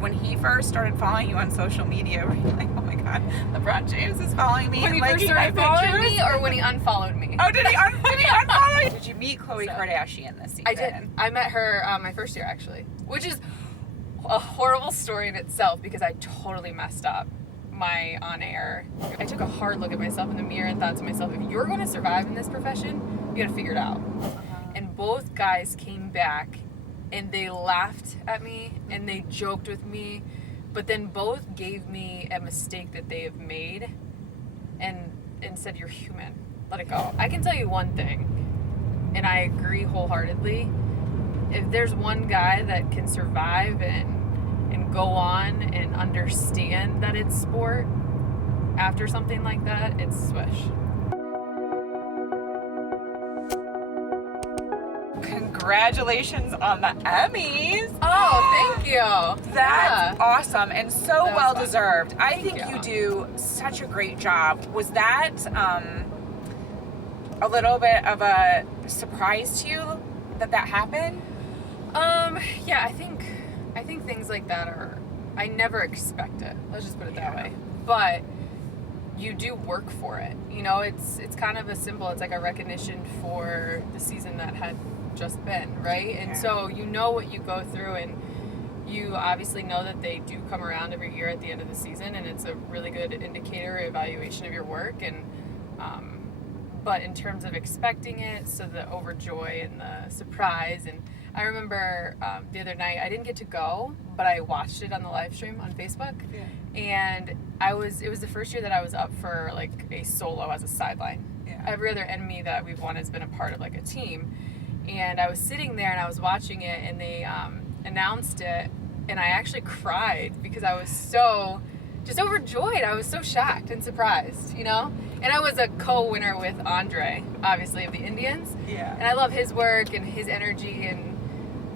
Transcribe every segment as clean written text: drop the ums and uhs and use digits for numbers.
when he first started following you on social media, were you like, oh my God, LeBron James is following me? When he and first started following me, or when he unfollowed me? Oh, did he unfollow you? Did you meet Khloe Kardashian this season? I did. I met her my first year, actually, which is a horrible story in itself because I totally messed up my on-air. I took a hard look at myself in the mirror and thought to myself, if you're going to survive in this profession, you got to figure it out. And both guys came back and they laughed at me and they joked with me, but then both gave me a mistake that they have made and said, you're human, let it go. I can tell you one thing, and I agree wholeheartedly. If there's one guy that can survive and go on and understand that it's sport after something like that, it's Swish. Congratulations on the Emmys. Oh, thank you. That's awesome and so well deserved. I think you you do such a great job. Was that a little bit of a surprise to you that happened? Yeah, I think things like that I never expect it. Let's just put it that way. But you do work for it. You know, it's kind of a symbol. It's like a recognition for the season that had just been, right? And so you know what you go through, and you obviously know that they do come around every year at the end of the season, and it's a really good indicator, evaluation of your work. And but in terms of expecting it, so the overjoy and the surprise, and I remember the other night I didn't get to go, but I watched it on the live stream on Facebook, and it was the first year that I was up for like a solo as a sideline. Every other Emmy that we've won has been a part of like a team, and I was sitting there and I was watching it, and they announced it, and I actually cried because I was so just overjoyed. I was so shocked and surprised, you know? And I was a co-winner with Andrea, obviously, of the Indians. Yeah. And I love his work and his energy, and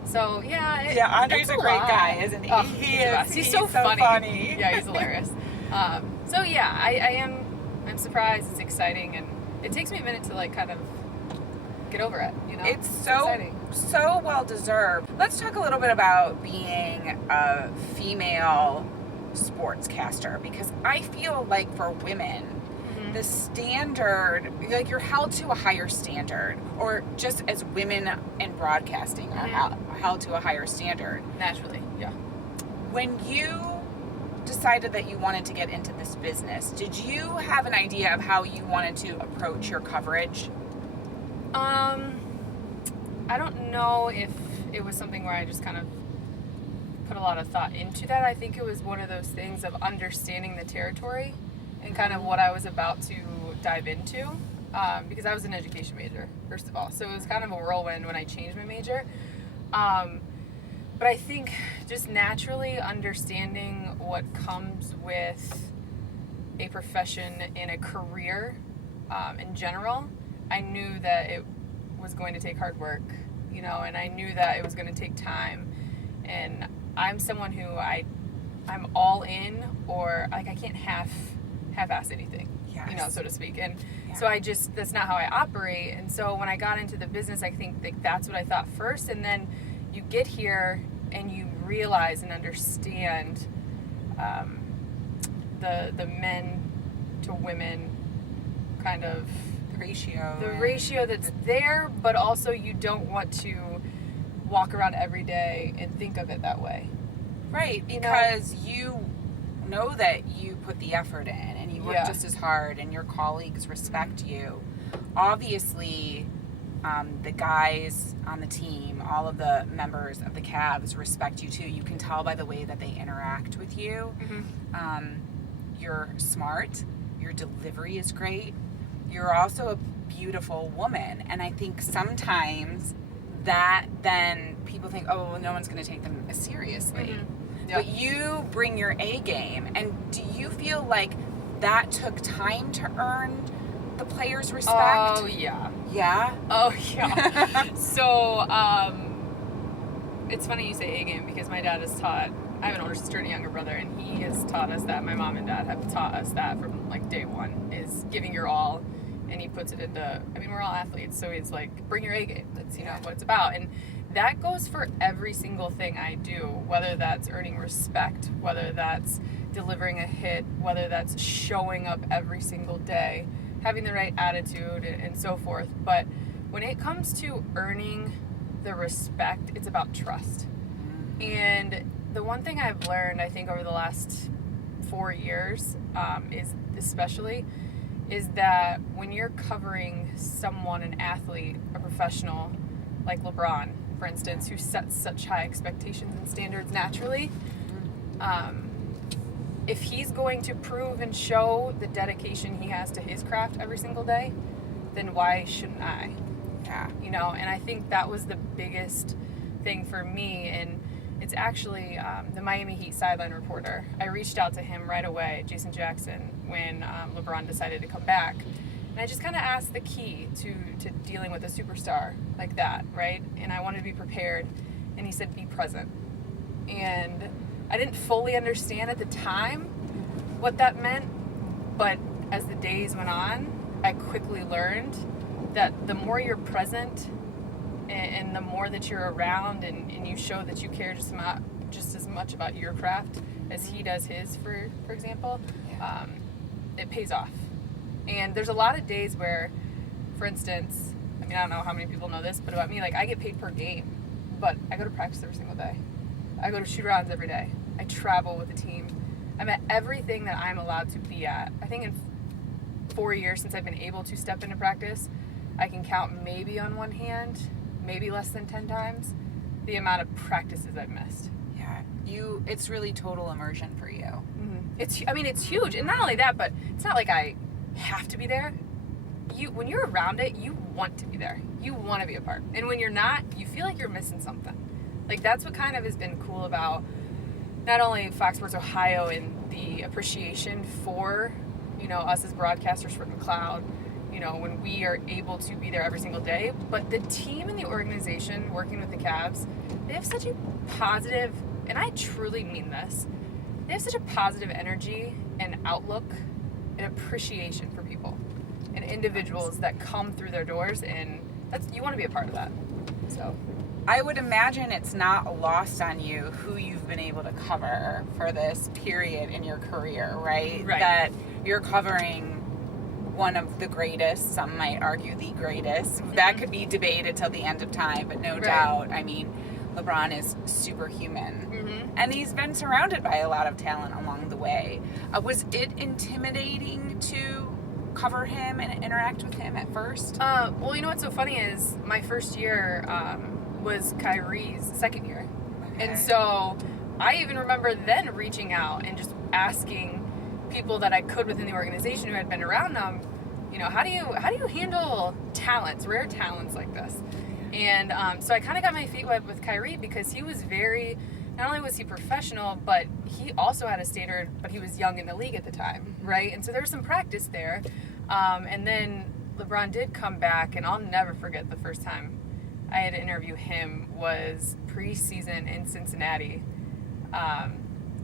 so, Andrea's a great guy, isn't he? Oh, he's so funny. Yeah, he's hilarious. I'm surprised. It's exciting, and it takes me a minute to like kind of get over it, you know? It's so well deserved. Let's talk a little bit about being a female sportscaster, because I feel like for women, the standard, like you're held to a higher standard, or just as women in broadcasting are held to a higher standard. Naturally, yeah. When you decided that you wanted to get into this business, did you have an idea of how you wanted to approach your coverage? I don't know if it was something where I just kind of put a lot of thought into that. I think it was one of those things of understanding the territory and kind of what I was about to dive into, because I was an education major, first of all. So it was kind of a whirlwind when I changed my major. But I think just naturally understanding what comes with a profession and a career in general, I knew that it was going to take hard work, you know, and I knew that it was going to take time. And I'm someone who I'm all in, or like I can't half-ass anything, you know, so to speak. And so that's not how I operate. And so when I got into the business, I think that's what I thought first. And then you get here and you realize and understand the men to women kind of ratio that's there, but also you don't want to walk around every day and think of it that way. Right, because you know that you put the effort in and you work just as hard, and your colleagues respect you. Obviously, the guys on the team, all of the members of the Cavs respect you too. You can tell by the way that they interact with you. You're smart. Your delivery is great. You're also a beautiful woman. And I think sometimes that then people think, oh, well, no one's going to take them seriously. But you bring your A game. And do you feel like that took time to earn the players' respect? Oh, yeah. Yeah? Oh, yeah. So, it's funny you say A game, because my dad has taught, I have an older sister and a younger brother, and he has taught us that, my mom and dad have taught us that from like day one, is giving your all. And he puts it into, I mean, we're all athletes, so it's like, bring your A game. That's, you know, what it's about. And that goes for every single thing I do, whether that's earning respect, whether that's delivering a hit, whether that's showing up every single day, having the right attitude, and so forth. But when it comes to earning the respect, it's about trust. And the one thing I've learned, I think, over the last 4 years, is that when you're covering someone, an athlete, a professional, like LeBron, for instance, who sets such high expectations and standards naturally, if he's going to prove and show the dedication he has to his craft every single day, then why shouldn't I? Yeah. You know, and I think that was the biggest thing for me. And it's actually the Miami Heat sideline reporter. I reached out to him right away, Jason Jackson, when LeBron decided to come back. And I just kind of asked the key to dealing with a superstar like that, right? And I wanted to be prepared. And he said, be present. And I didn't fully understand at the time what that meant, but as the days went on, I quickly learned that the more you're present and the more that you're around and you show that you care just as much about your craft as he does his, for example, it pays off. And there's a lot of days where, for instance, I mean, I don't know how many people know this, but about me, like, I get paid per game, but I go to practice every single day. I go to shoot-arounds every day. I travel with the team. I'm at everything that I'm allowed to be at. I think in 4 years since I've been able to step into practice, I can count maybe on one hand, maybe less than 10 times, the amount of practices I've missed. Yeah, it's really total immersion for you. Mm-hmm. It's huge. And not only that, but it's not like I have to be there. When you're around it, you want to be there. You want to be a part. And when you're not, you feel like you're missing something. Like, that's what kind of has been cool about not only Fox Sports Ohio and the appreciation for, you know, us as broadcasters for McLeod, you know, when we are able to be there every single day, but the team and the organization working with the Cavs, they have such a positive, and I truly mean this, they have such a positive energy and outlook and appreciation for people and individuals that come through their doors, and you want to be a part of that. So I would imagine it's not lost on you who you've been able to cover for this period in your career, right? That you're covering one of the greatest, some might argue the greatest. Mm-hmm. That could be debated till the end of time, but no doubt, I mean, LeBron is superhuman. Mm-hmm. And he's been surrounded by a lot of talent along the way. Was it intimidating to cover him and interact with him at first? Well, you know what's so funny is my first year was Kyrie's second year. Okay. And so I even remember then reaching out and just asking people that I could within the organization who had been around them, you know, how do you handle talents, rare talents like this? And so I kind of got my feet wet with Kyrie because he was not only was he professional, but he also had a standard, but he was young in the league at the time, right? And so there was some practice there. And then LeBron did come back, and I'll never forget the first time I had to interview him was preseason in Cincinnati.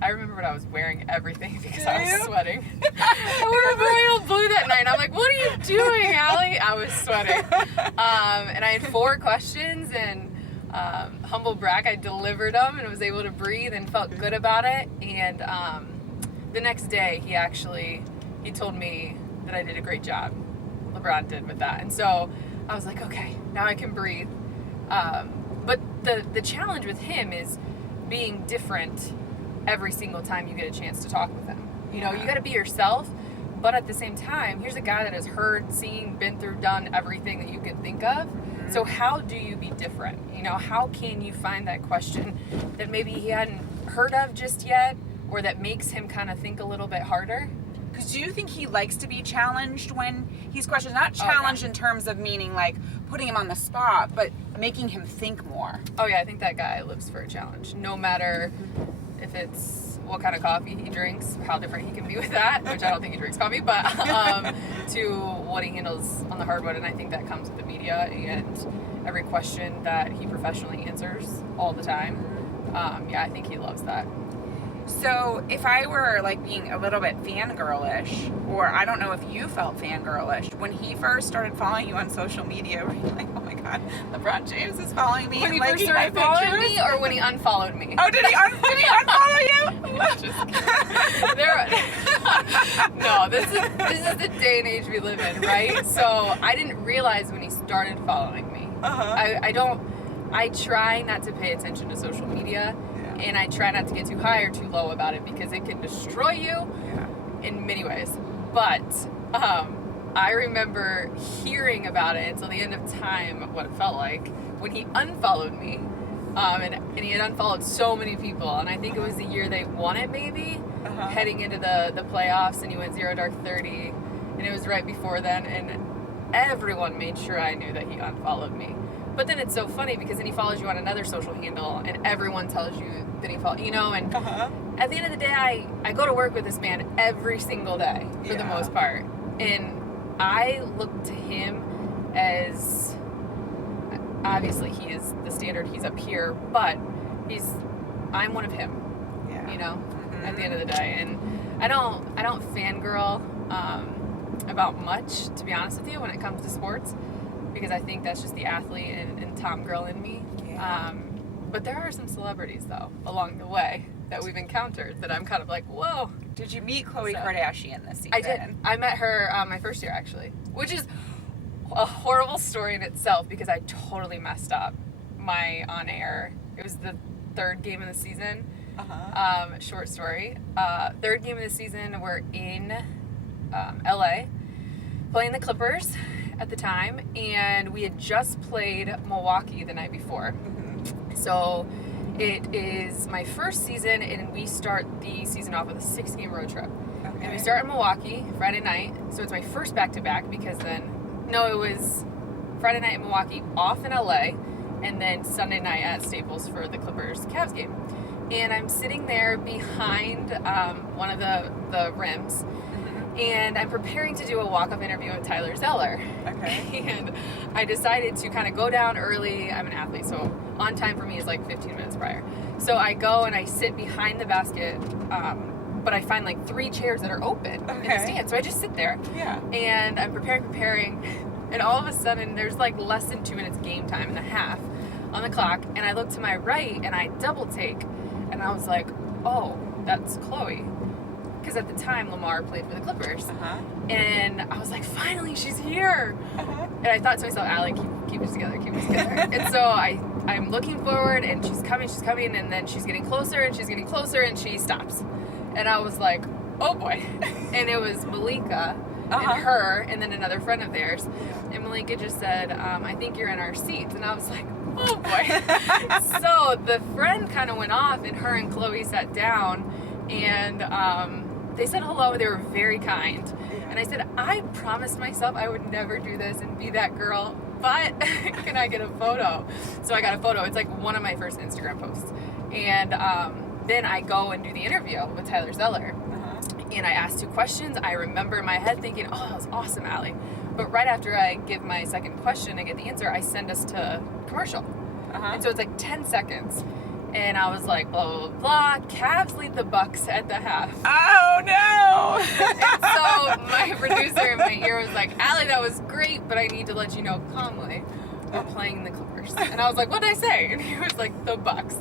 I remember what I was wearing, everything, because I was sweating. I wore royal blue that night. And I'm like, what are you doing, Allie? I was sweating. And I had 4 questions, and humble brag, I delivered them and was able to breathe and felt good about it. And the next day, he told me that I did a great job. LeBron did with that. And so I was like, okay, now I can breathe. But the challenge with him is being different every single time you get a chance to talk with him. You know, you got to be yourself, but at the same time, here's a guy that has heard, seen, been through, done everything that you can think of. Mm-hmm. So how do you be different? You know, how can you find that question that maybe he hadn't heard of just yet, or that makes him kind of think a little bit harder? Because do you think he likes to be challenged when he's questioned? Not challenged in terms of meaning like putting him on the spot, but making him think more. Oh yeah, I think that guy lives for a challenge. No matter if it's what kind of coffee he drinks, how different he can be with that, which I don't think he drinks coffee, but to what he handles on the hardwood. And I think that comes with the media and every question that he professionally answers all the time. I think he loves that. So if I were like being a little bit fangirlish, or I don't know if you felt fangirlish, when he first started following you on social media, were you like, oh my God, LeBron James is following me? When he and first liking my started following pictures? me, or when he unfollowed me? Oh, did he unfollow you? Just kidding. No, this is the day and age we live in, right? So I didn't realize when he started following me. I try not to pay attention to social media, and I try not to get too high or too low about it because it can destroy you in many ways. But I remember hearing about it until the end of time, what it felt like, when he unfollowed me. And he had unfollowed so many people, and I think it was the year they won it, maybe, heading into the playoffs, and he went 0 dark 30, and it was right before then, and everyone made sure I knew that he unfollowed me. But then it's so funny because then he follows you on another social handle, and everyone tells you that he followed, you know, and at the end of the day, I go to work with this man every single day, for the most part, and I look to him as... Obviously, he is the standard. He's up here, but I'm one of him. Yeah. You know, at the end of the day, and I don't fangirl about much, to be honest with you, when it comes to sports, because I think that's just the athlete and Tom girl in me. Yeah. But there are some celebrities though along the way that we've encountered that I'm kind of like, whoa. Did you meet Khloe Kardashian this season? I did. I met her my first year actually, which is a horrible story in itself because I totally messed up my on-air. It was the third game of the season. Short story. Third game of the season, we're in LA playing the Clippers at the time, and we had just played Milwaukee the night before. So it is my first season, and we start the season off with a 6-game road trip. And we start in Milwaukee Friday night, so it's my first back-to-back because then it was Friday night in Milwaukee, off in LA, and then Sunday night at Staples for the Clippers-Cavs game. And I'm sitting there behind one of the rims, and I'm preparing to do a walk-up interview with Tyler Zeller. And I decided to kind of go down early. I'm an athlete, so on time for me is like 15 minutes prior. So I go and I sit behind the basket, but I find like 3 chairs that are open in the stand. So I just sit there. And I'm preparing, and all of a sudden there's like less than 2 minutes game time and a half on the clock, and I look to my right and I double take, and I was like, oh, that's Khloe. Because at the time Lamar played for the Clippers. And I was like, finally, she's here. And I thought to myself, Allie, keep it together. And so I'm looking forward, and she's coming, and then she's getting closer, and she stops. And I was like, oh boy. And it was Malika and her and then another friend of theirs. And Malika just said, I think you're in our seats. And I was like, oh boy. So the friend kind of went off, and her and Khloe sat down, and they said hello. They were very kind. And I said, I promised myself I would never do this and be that girl, but can I get a photo? So I got a photo. It's like one of my first Instagram posts. And then I go and do the interview with Tyler Zeller. And I asked 2 questions. I remember in my head thinking, oh, that was awesome, Allie. But right after I give my second question and get the answer, I send us to commercial. And so it's like 10 seconds. And I was like, blah, blah, blah. Cavs lead the Bucks at the half. Oh, no! And so my producer in my ear was like, Allie, that was great, but I need to let you know calmly, we're playing the Clippers. And I was like, what did I say? And he was like, the Bucks.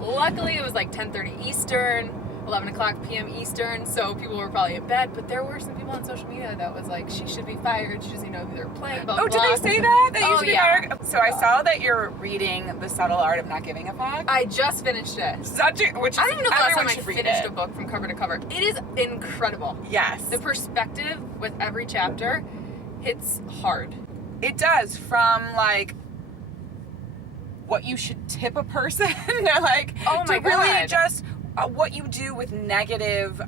Luckily, it was like 10:30 Eastern, 11 o'clock p.m. Eastern, so people were probably in bed, but there were some people on social media that was like, she should be fired, she doesn't even know who they're playing, blah, blah, blah. Did they say that? You should be fired? So I saw that you're reading The Subtle Art of Not Giving a Fuck. I just finished it. I don't even know the last time I finished a book from cover to cover. It is incredible. Yes. The perspective with every chapter hits hard. It does, from like what you should tip a person to like, oh my to really God. just what you do with negative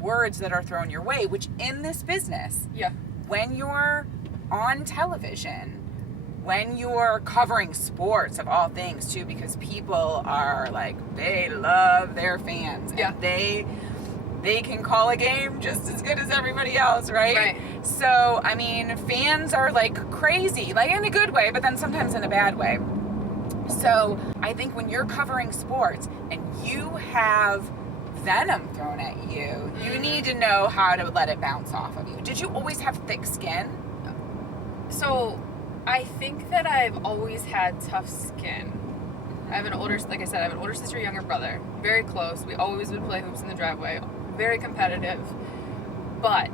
words that are thrown your way, which in this business, when you're on television, when you're covering sports of all things too, because people are like, they love their fans, and they can call a game just as good as everybody else, right? So I mean, fans are like crazy, like in a good way, but then sometimes in a bad way. So I think when you're covering sports and you have venom thrown at you, you need to know how to let it bounce off of you. Did you always have thick skin? So, I think that I've always had tough skin. I have an older, like I said, I have an older sister, younger brother. Very close. We always would play hoops in the driveway. Very competitive. But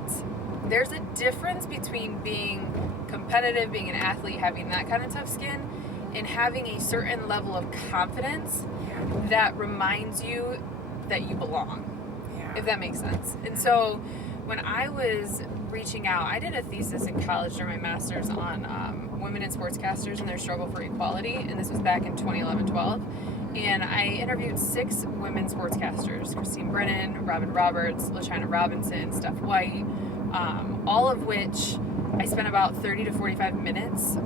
there's a difference between being competitive, being an athlete, having that kind of tough skin, and having a certain level of confidence that reminds you that you belong. Yeah. If that makes sense. And so when I was reaching out, I did a thesis in college during my master's on women in sportscasters and their struggle for equality, and this was back in 2011-12. And I interviewed 6 women sportscasters: Christine Brennan, Robin Roberts, LaChina Robinson, Steph White, all of which I spent about 30 to 45 minutes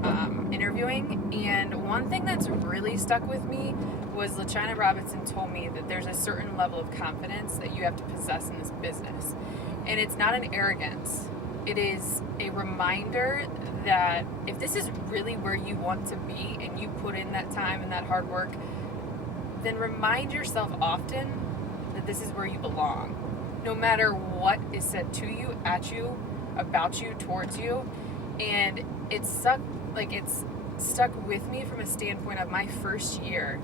interviewing. And one thing that's really stuck with me was LaChina Robinson told me that there's a certain level of confidence that you have to possess in this business. And it's not an arrogance. It is a reminder that if this is really where you want to be and you put in that time and that hard work, then remind yourself often that this is where you belong. No matter what is said to you, at you, about you, towards you. And it's stuck with me from a standpoint of my first year.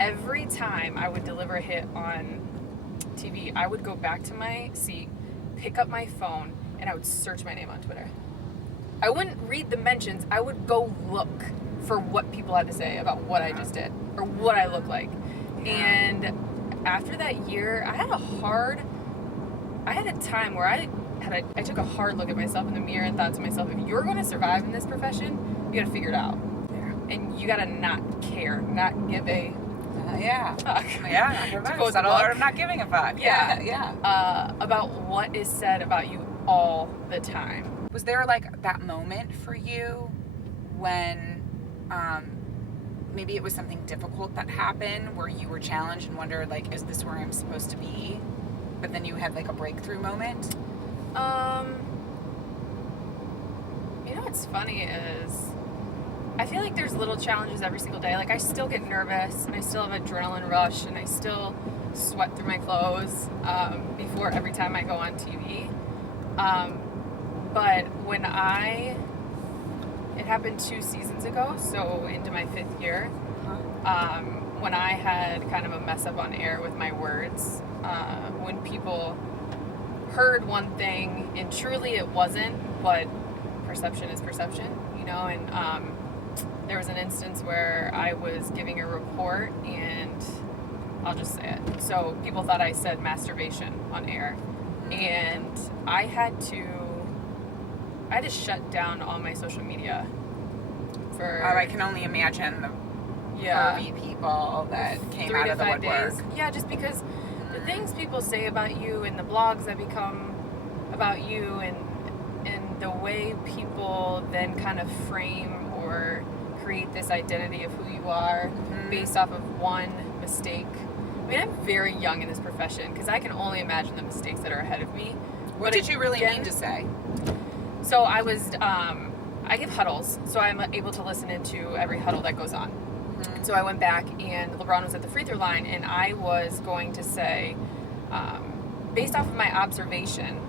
Every time I would deliver a hit on TV, I would go back to my seat, pick up my phone, and I would search my name on Twitter. I wouldn't read the mentions. I would go look for what people had to say about what I just did or what I look like. And after that year, I had a time where I took a hard look at myself in the mirror and thought to myself, if you're going to survive in this profession, you got to figure it out. Yeah. And you got to not care, not give a fuck. I'm not giving a fuck. Yeah. About what is said about you all the time. Was there like that moment for you when maybe it was something difficult that happened where you were challenged and wondered, like, is this where I'm supposed to be? But then you had like a breakthrough moment? You know what's funny is I feel like there's little challenges every single day. Like, I still get nervous and I still have adrenaline rush and I still sweat through my clothes before every time I go on TV. But when it happened 2 seasons ago, so into my 5th year, when I had kind of a mess up on air with my words, when people heard one thing and truly it wasn't, but perception is perception, you know, and there was an instance where I was giving a report and I'll just say it. So people thought I said masturbation on air, and I had to shut down all my social media for... I can only imagine the pervy people that came out of the woodwork. Days. Yeah, just because the things people say about you and the blogs that become about you and the way people then kind of frame or create this identity of who you are based off of one mistake. I mean, I'm very young in this profession because I can only imagine the mistakes that are ahead of me. What did you really mean to say? So I give huddles, so I'm able to listen into every huddle that goes on. So I went back and LeBron was at the free throw line and I was going to say, based off of my observation,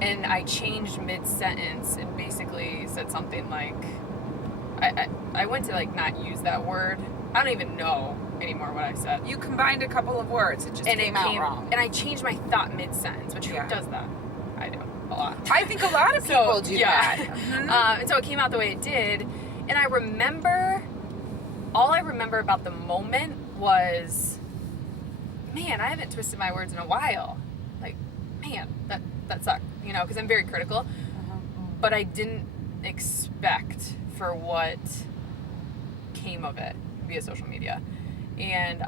and I changed mid-sentence and basically said something like, I went to like not use that word. I don't even know anymore what I said. You combined a couple of words. It just came out wrong. And I changed my thought mid-sentence, which who does that? I do. A lot. I think a lot of people do that. And so it came out the way it did. And all I remember about the moment was, man, I haven't twisted my words in a while. Like, man, that sucked, you know, because I'm very critical. But I didn't expect for what came of it via social media. And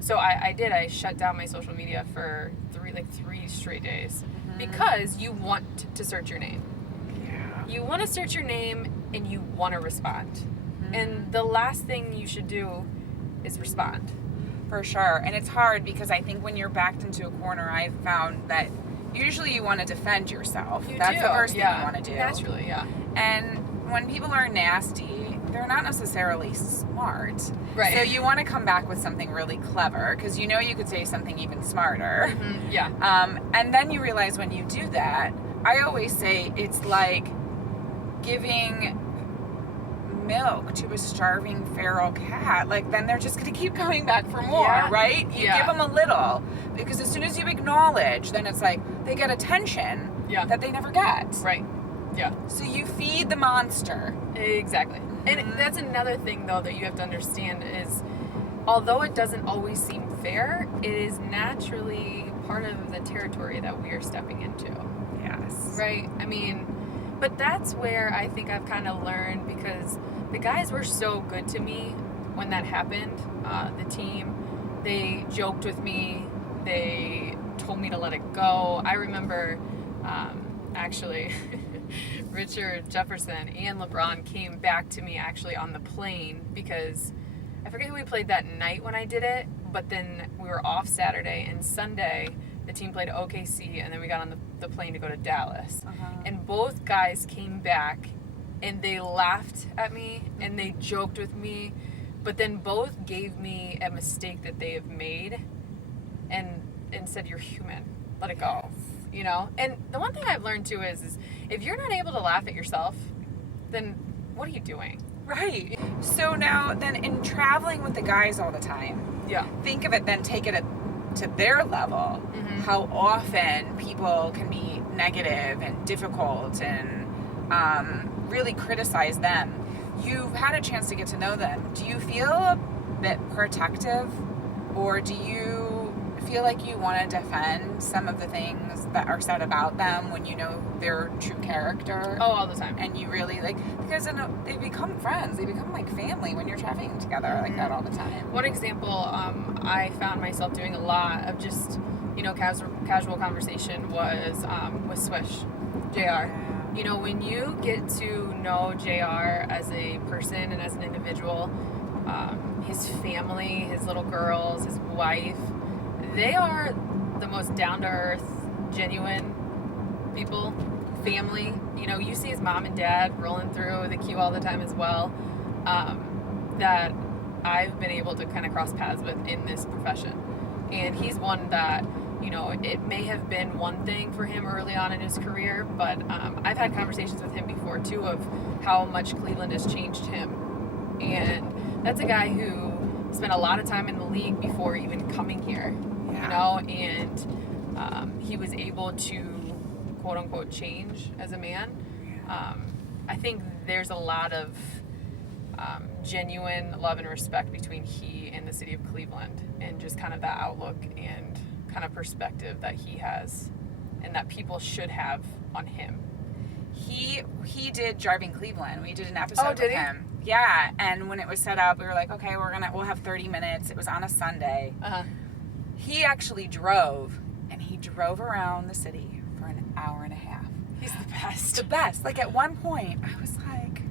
so I shut down my social media for 3 straight days. Because you want to search your name. Yeah. You want to search your name and you want to respond. And the last thing you should do is respond. For sure. And it's hard because I think when you're backed into a corner, I've found that usually you want to defend yourself. That's the first thing you want to do. Naturally, yeah. And when people are nasty, they're not necessarily smart. Right. So you want to come back with something really clever because you know you could say something even smarter. Mm-hmm. Yeah. And then you realize when you do that, I always say it's like giving milk to a starving feral cat. Like, then they're just going to keep coming back for more, right? You give them a little, because as soon as you acknowledge, then it's like they get attention that they never get. Right. Yeah. So you feed the monster. Exactly. And that's another thing, though, that you have to understand is, although it doesn't always seem fair, it is naturally part of the territory that we are stepping into. Yes. Right? I mean, but that's where I think I've kind of learned, because the guys were so good to me when that happened. The team, they joked with me. They told me to let it go. I remember, actually, Richard Jefferson and LeBron came back to me actually on the plane, because I forget who we played that night when I did it, but then we were off Saturday, and Sunday the team played OKC, and then we got on the plane to go to Dallas. And both guys came back and they laughed at me and they joked with me, but then both gave me a mistake that they have made and said, "You're human, let it go." You know? And the one thing I've learned too is if you're not able to laugh at yourself, then what are you doing? Right. So now then, in traveling with the guys all the time, think of it, then take it to their level. How often people can be negative and difficult and really criticize them. You've had a chance to get to know them. Do you feel a bit protective, or do you feel like you want to defend some of the things that are said about them when you know their true character? Oh, all the time. And you really because they become friends, they become like family when you're traveling together like that all the time. One example, I found myself doing a lot of just, casual conversation was with Swish, JR. You know, when you get to know JR as a person and as an individual, his family, his little girls, his wife, they are the most down-to-earth, genuine people, family. You know, you see his mom and dad rolling through the queue all the time as well, that I've been able to kind of cross paths with in this profession. And he's one that, it may have been one thing for him early on in his career, but I've had conversations with him before too of how much Cleveland has changed him. And that's a guy who spent a lot of time in the league before even coming here, and he was able to quote unquote change as a man. I think there's a lot of genuine love and respect between he and the city of Cleveland, and just kind of that outlook and kind of perspective that he has and that people should have on him. He did Driving Cleveland. We did an episode with him. He? Yeah, and when it was set up, we were like, okay, we'll have 30 minutes. It was on a Sunday. He actually drove, and he drove around the city for an hour and a half. He's the best. The best. Like, at one point, I was like,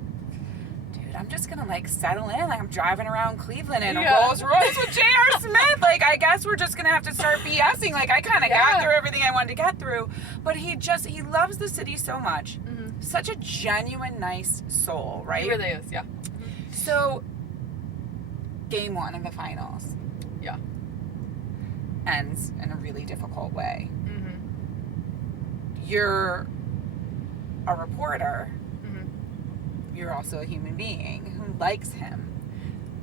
dude, I'm just gonna settle in. Like, I'm driving around Cleveland in a Rolls Royce with J.R. Smith. Like, I guess we're just gonna have to start BSing. Like, I kind of got through everything I wanted to get through. But he loves the city so much. Such a genuine, nice soul, right? He really is, yeah. So, game 1 of the finals. Yeah. Ends in a really difficult way. You're a reporter. You're also a human being who likes him.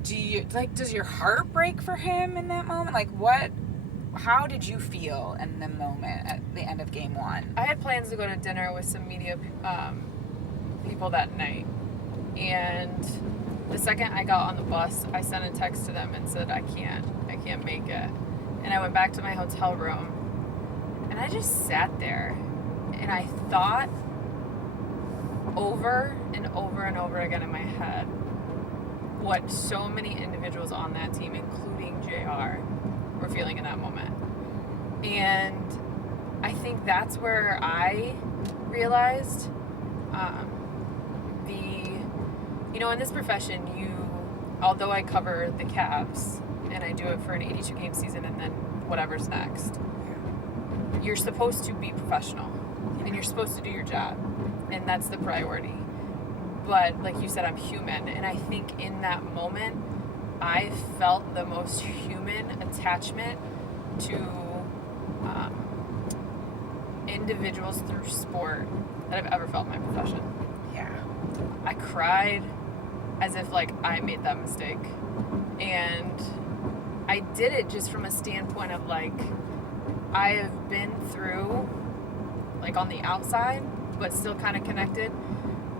Does your heart break for him in that moment? How did you feel in the moment at the end of game 1? I had plans to go to dinner with some media people that night, and the second I got on the bus, I sent a text to them and said, I can't make it. And I went back to my hotel room, and I just sat there, and I thought over and over and over again in my head what so many individuals on that team, including JR, were feeling in that moment. And I think that's where I realized in this profession, although I cover the Cavs and I do it for an 82 game season and then whatever's next, you're supposed to be professional and you're supposed to do your job, and that's the priority. but like you said, I'm human. And I think in that moment, I felt the most human attachment to individuals through sport that I've ever felt in my profession. Yeah. I cried as if like I made that mistake. And I did it just from a standpoint of like, I have been through, like on the outside, but still kind of connected,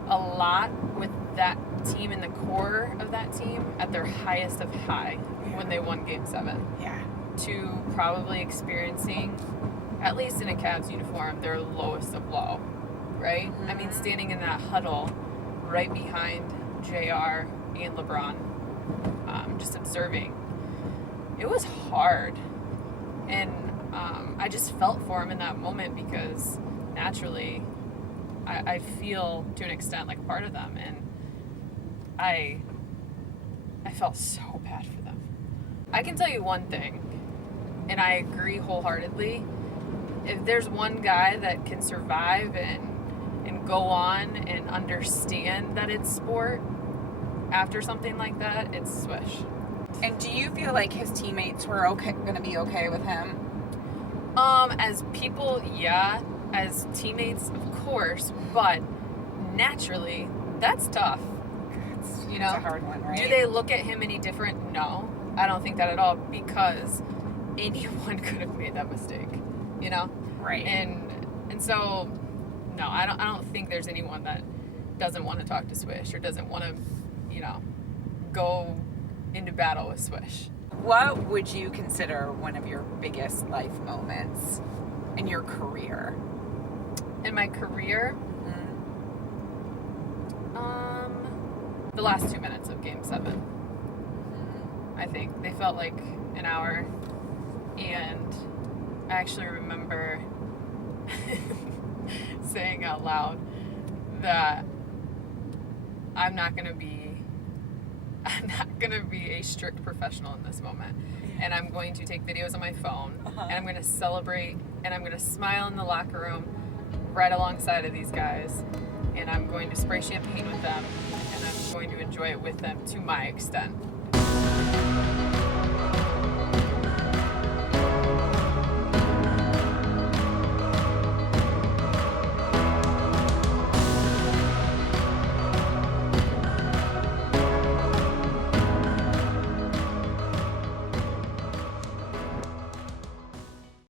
a lot with that team and the core of that team at their highest of high when they won Game 7. Yeah. To probably experiencing, at least in a Cavs uniform, their lowest of low, right? Mm-hmm. I mean, standing in that huddle right behind JR and LeBron, just observing. It was hard. And I just felt for him in that moment because naturally I feel to an extent like a part of them, and I felt so bad for them. I can tell you one thing, and I agree wholeheartedly. If there's one guy that can survive and go on and understand that it's sport after something like that, it's Swish. And do you feel like his teammates were going to be okay with him? As people, yeah. As teammates, of course. But naturally, that's tough. It's a hard one, right? Do they look at him any different? No. I don't think that at all, because anyone could have made that mistake. Right. And so, no, I don't think there's anyone that doesn't want to talk to Swish or doesn't want to, go into battle with Swish. What would you consider one of your biggest life moments in your career? In my career? Mm-hmm. The last 2 minutes of Game 7. Mm-hmm. I think. They felt like an hour. And I actually remember saying out loud that I'm not going to be a strict professional in this moment. Yeah. And I'm going to take videos on my phone, and I'm going to celebrate, and I'm going to smile in the locker room right alongside of these guys, and I'm going to spray champagne with them, and I'm going to enjoy it with them to my extent.